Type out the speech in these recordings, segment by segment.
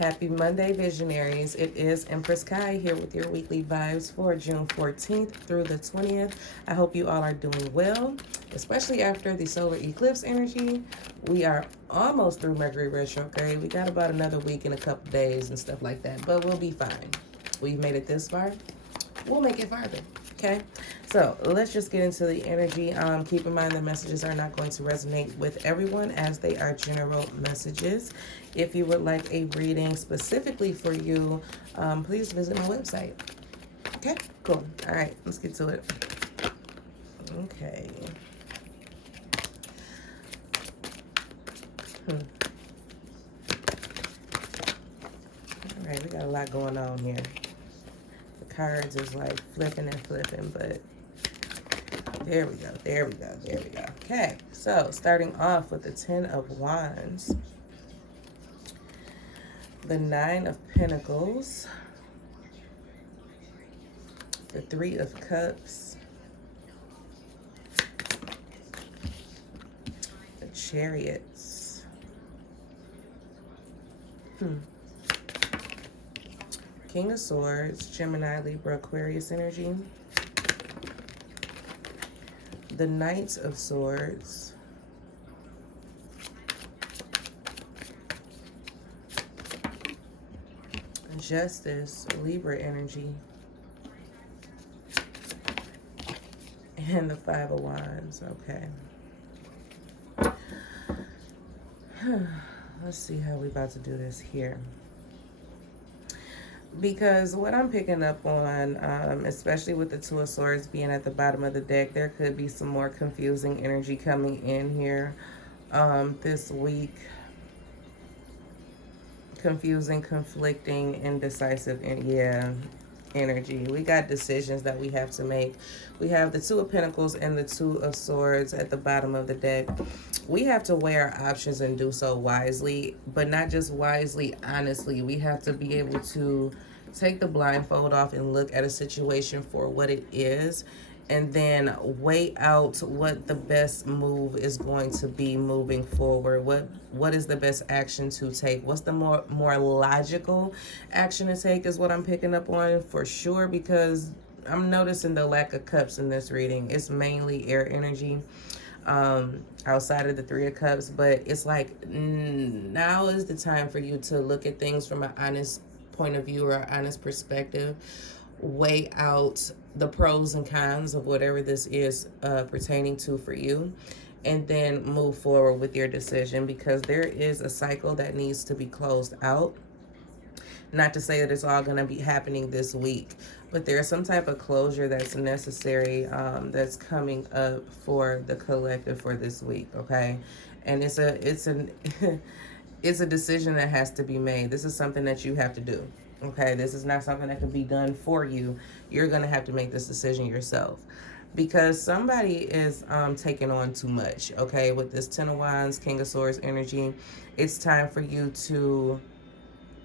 Happy Monday, visionaries. It is Empress Kai here with your weekly vibes for June 14th through the 20th. I hope you all are doing well, especially after the solar eclipse energy. We are almost through Mercury retrograde. We got about another week and a couple days and stuff like that, but we'll be fine. We've made it this far. We'll make it farther. Okay, so let's just get into the energy. Keep in mind the messages are not going to resonate with everyone as they are general messages. If you would like a reading specifically for you, please visit my website. Okay, cool. All right, let's get to it. Okay. All right, we got a lot going on here. The cards is like flipping and flipping, but there we go, there we go, there we go. Okay, so starting off with the 10 of Wands, the 9 of Pentacles, the 3 of Cups, the Chariots, King of Swords, Gemini, Libra, Aquarius energy, the Knight of Swords, Justice, Libra energy, and the 5 of Wands. Okay. Let's see how we about to do this here. Because what I'm picking up on, especially with the 2 of Swords being at the bottom of the deck, there could be some more confusing energy coming in here this week. Confusing, conflicting, indecisive, energy. We got decisions that we have to make. We have the 2 of Pentacles and the 2 of Swords at the bottom of the deck. We have to weigh our options and do so wisely, but not just wisely, honestly. We have to be able to take the blindfold off and look at a situation for what it is, and then weigh out what the best move is going to be moving forward. What is the best action to take? What's the more logical action to take is what I'm picking up on for sure, because I'm noticing the lack of cups in this reading. It's mainly air energy outside of the 3 of Cups, but it's like now is the time for you to look at things from an honest point of view or an honest perspective. Weigh out the pros and cons of whatever this is pertaining to for you, and then move forward with your decision, because there is a cycle that needs to be closed out. Not to say that it's all going to be happening this week, but there's some type of closure that's necessary that's coming up for the collective for this week, okay? And it's a decision that has to be made. This is something that you have to do, okay? This is not something that can be done for you. You're going to have to make this decision yourself, because somebody is taking on too much, okay? With this 10 of Wands, King of Swords energy, it's time for you to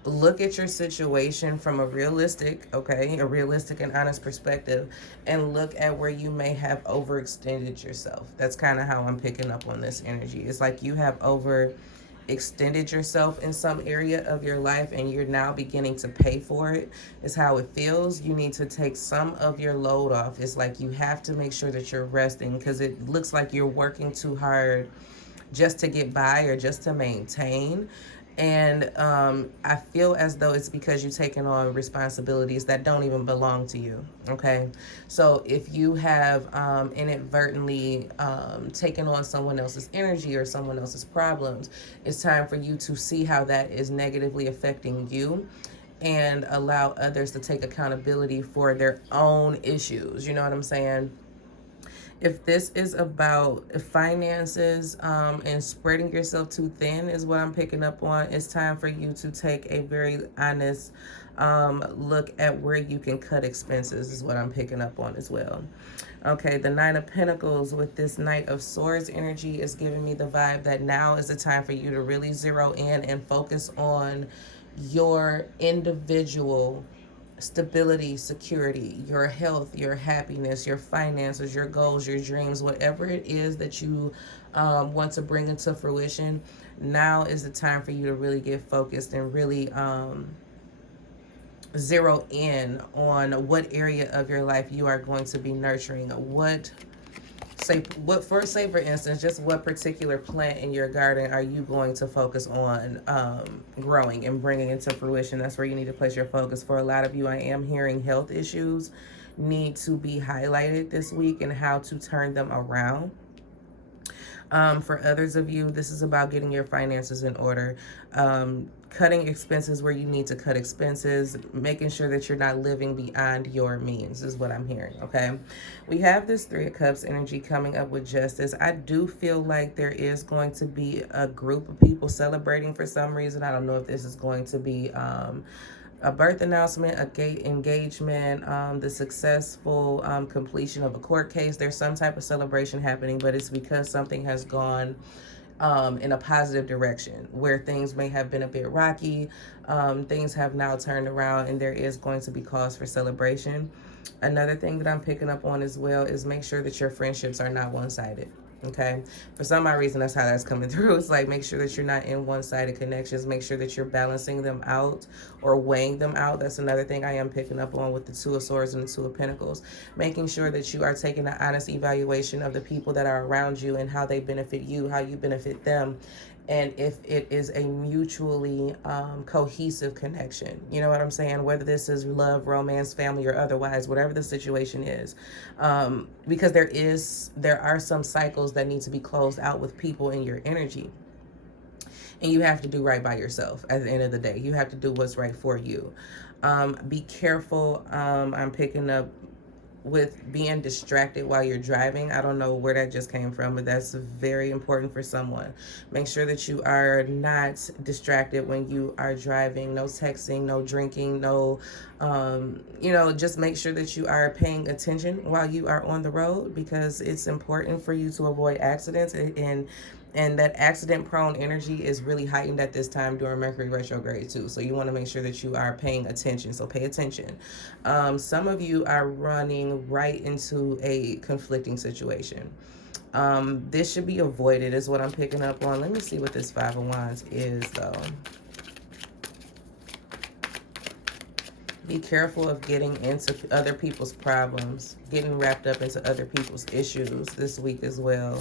look at your situation from a realistic and honest perspective, and look at where you may have overextended yourself. That's kind of how I'm picking up on this energy. It's like you have overextended yourself in some area of your life, and you're now beginning to pay for it, is how it feels. You need to take some of your load off. It's like you have to make sure that you're resting, because it looks like you're working too hard just to get by or just to maintain. And I feel as though it's because you're taking on responsibilities that don't even belong to you, okay? So if you have inadvertently taken on someone else's energy or someone else's problems, it's time for you to see how that is negatively affecting you, and allow others to take accountability for their own issues. You know what I'm saying? If this is about finances and spreading yourself too thin is what I'm picking up on, it's time for you to take a very honest look at where you can cut expenses is what I'm picking up on as well. Okay, the 9 of Pentacles with this Knight of Swords energy is giving me the vibe that now is the time for you to really zero in and focus on your individual stability, security, your health, your happiness, your finances, your goals, your dreams, whatever it is that you want to bring into fruition, now is the time for you to really get focused and really zero in on what area of your life you are going to be nurturing. Say for instance, just what particular plant in your garden are you going to focus on growing and bringing into fruition? That's where you need to place your focus. For a lot of you, I am hearing health issues need to be highlighted this week and how to turn them around. For others of you, this is about getting your finances in order, cutting expenses where you need to cut expenses, making sure that you're not living beyond your means is what I'm hearing, okay? We have this Three of Cups energy coming up with justice. I do feel like there is going to be a group of people celebrating for some reason. I don't know if this is going to be a birth announcement, a gay engagement, the successful completion of a court case. There's some type of celebration happening, but it's because something has gone in a positive direction where things may have been a bit rocky. Things have now turned around and there is going to be cause for celebration. Another thing that I'm picking up on as well is make sure that your friendships are not one-sided. Okay, for some odd reason, that's how that's coming through. It's like, make sure that you're not in one-sided connections. Make sure that you're balancing them out or weighing them out. That's another thing I am picking up on with the Two of Swords and the Two of Pentacles. Making sure that you are taking an honest evaluation of the people that are around you and how they benefit you, how you benefit them, and if it is a mutually cohesive connection. You know what I'm saying? Whether this is love, romance, family, or otherwise, whatever the situation is. Because there are some cycles that need to be closed out with people in your energy. And you have to do right by yourself at the end of the day. You have to do what's right for you. Be careful. I'm picking up with being distracted while you're driving. I don't know where that just came from, but that's very important for someone. Make sure that you are not distracted when you are driving. No texting, no drinking, no, just make sure that you are paying attention while you are on the road, because it's important for you to avoid accidents, and that accident-prone energy is really heightened at this time during Mercury retrograde too. So you want to make sure that you are paying attention. So pay attention. Some of you are running right into a conflicting situation. This should be avoided is what I'm picking up on. Let me see what this Five of Wands is, though. Be careful of getting into other people's problems, getting wrapped up into other people's issues this week as well.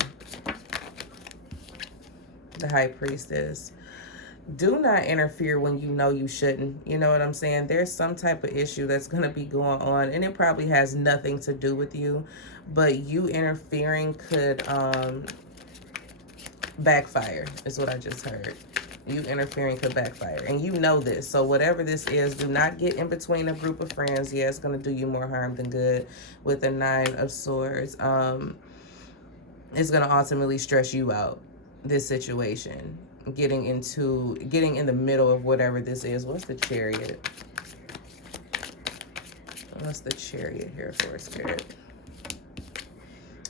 The High Priestess. Do not interfere when you know you shouldn't. You know what I'm saying? There's some type of issue that's going to be going on, and it probably has nothing to do with you, but you interfering could backfire, is what I just heard. You interfering could backfire, and you know this. So whatever this is, do not get in between a group of friends. Yeah, it's going to do you more harm than good with the Nine of Swords. It's going to ultimately stress you out, this situation. Getting in the middle of whatever this is. What's the Chariot? What's the Chariot here for, Spirit?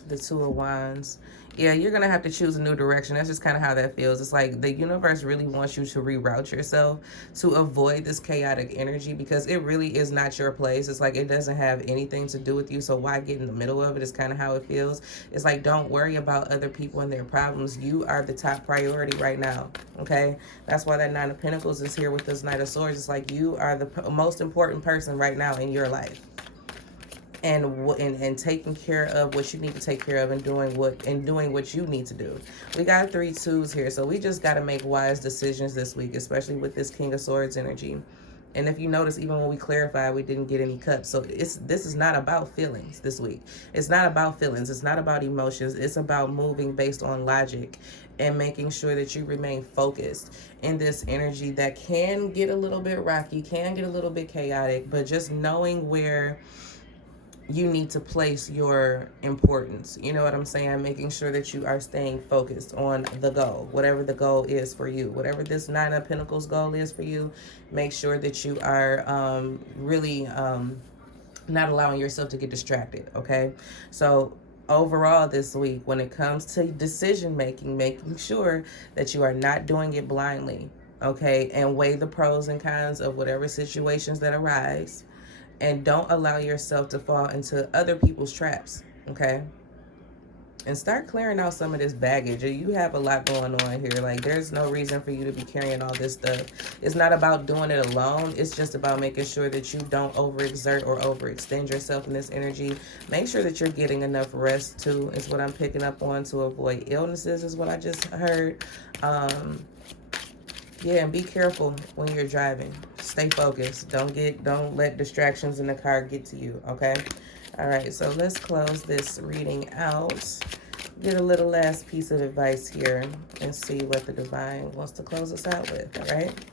The Two of Wands. Yeah, you're going to have to choose a new direction. That's just kind of how that feels. It's like the universe really wants you to reroute yourself to avoid this chaotic energy, because it really is not your place. It's like it doesn't have anything to do with you, so why get in the middle of it is kind of how it feels. It's like, don't worry about other people and their problems. You are the top priority right now, okay? That's why that Nine of Pentacles is here with this Knight of Swords. It's like you are the most important person right now in your life. And taking care of what you need to take care of, and doing what you need to do. We got 3 twos here, so we just got to make wise decisions this week, especially with this King of Swords energy. And if you notice, even when we clarified, we didn't get any cups. So this is not about feelings this week. It's not about feelings. It's not about emotions. It's about moving based on logic and making sure that you remain focused in this energy that can get a little bit rocky, can get a little bit chaotic, but just knowing where you need to place your importance. You know what I'm saying? Making sure that you are staying focused on the goal, whatever the goal is for you. Whatever this Nine of Pentacles goal is for you, make sure that you are really not allowing yourself to get distracted, okay? So overall this week, when it comes to decision making, making sure that you are not doing it blindly, okay? And weigh the pros and cons of whatever situations that arise. And don't allow yourself to fall into other people's traps, okay? and start clearing out some of this baggage. You have a lot going on here. Like, there's no reason for you to be carrying all this stuff. It's not about doing it alone. It's just about making sure that you don't overexert or overextend yourself in this energy. Make sure that you're getting enough rest too, is what I'm picking up on, to avoid illnesses, is what I just heard. Yeah, and be careful when you're driving. Stay focused. Don't let distractions in the car get to you, okay? All right, so let's close this reading out. Get a little last piece of advice here and see what the divine wants to close us out with, all right?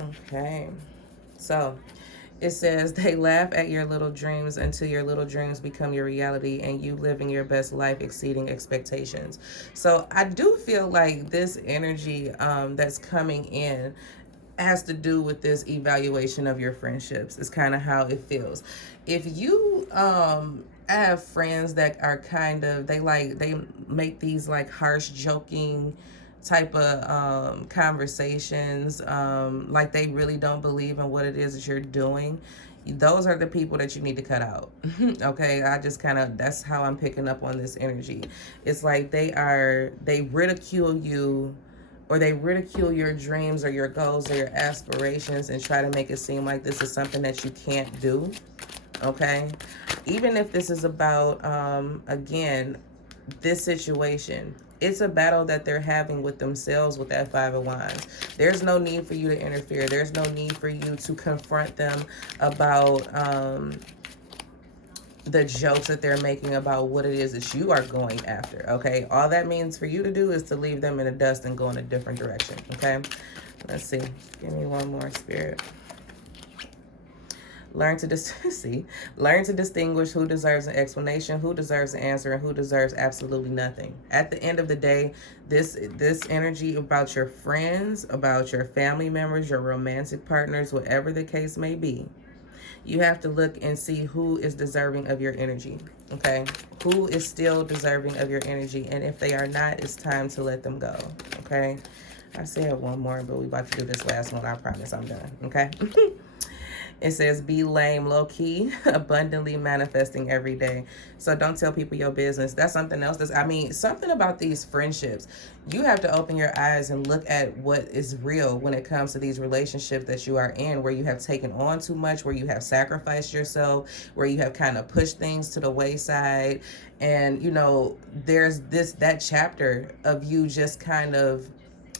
Okay, so it says, they laugh at your little dreams until your little dreams become your reality and you living your best life exceeding expectations. So I do feel like this energy that's coming in has to do with this evaluation of your friendships. It's kind of how it feels. If you have friends that are kind of, they make these like harsh joking type of conversations, like they really don't believe in what it is that you're doing, those are the people that you need to cut out. Okay, I just kind of, that's how I'm picking up on this energy. It's like they ridicule you, or they ridicule your dreams or your goals or your aspirations and try to make it seem like this is something that you can't do, okay? Even if this is about, again, this situation, it's a battle that they're having with themselves with that Five of Wands. There's no need for you to interfere. There's no need for you to confront them about the jokes that they're making about what it is that you are going after, okay? All that means for you to do is to leave them in the dust and go in a different direction, okay? Let's see. Give me one more, Spirit. Learn to distinguish who deserves an explanation, who deserves an answer, and who deserves absolutely nothing. At the end of the day, this energy about your friends, about your family members, your romantic partners, whatever the case may be, you have to look and see who is deserving of your energy, okay? Who is still deserving of your energy, and if they are not, it's time to let them go, okay? I said one more, but we about to do this last one. I promise I'm done, okay? It says, be lame, low-key, abundantly manifesting every day. So don't tell people your business. That's something else. Something about these friendships. You have to open your eyes and look at what is real when it comes to these relationships that you are in, where you have taken on too much, where you have sacrificed yourself, where you have kind of pushed things to the wayside. And, you know, there's that chapter of you just kind of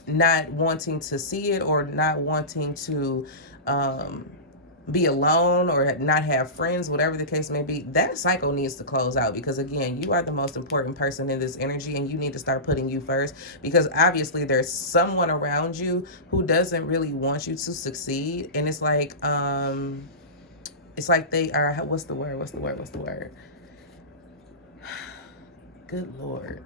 not wanting to see it, or not wanting to be alone, or not have friends, whatever the case may be. That cycle needs to close out, because again, you are the most important person in this energy, and you need to start putting you first, because obviously there's someone around you who doesn't really want you to succeed. And it's like they are, what's the word good Lord,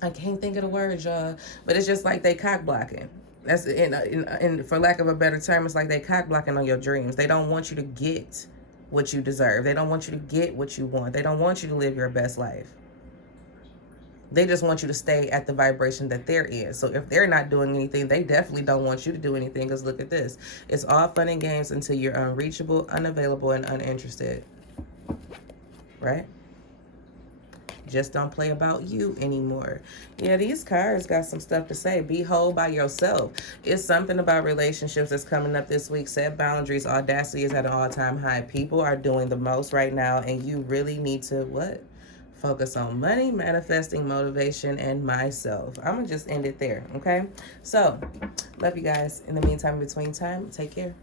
I can't think of the word, y'all, but it's just like they cock blocking. That's in for lack of a better term, it's like they cock blocking on your dreams. They don't want you to get what you deserve. They don't want you to get what you want. They don't want you to live your best life. They just want you to stay at the vibration that they're in. So if they're not doing anything, they definitely don't want you to do anything, because look at this. It's all fun and games until you're unreachable, unavailable, and uninterested. Right? Just don't play about you anymore. Yeah, these cards got some stuff to say. Be whole by yourself. It's something about relationships that's coming up this week. Set boundaries. Audacity is at an all-time high. People are doing the most right now, and you really need to, what? Focus on money, manifesting, motivation, and myself. I'm going to just end it there, okay? So, love you guys. In the meantime, in between time, take care.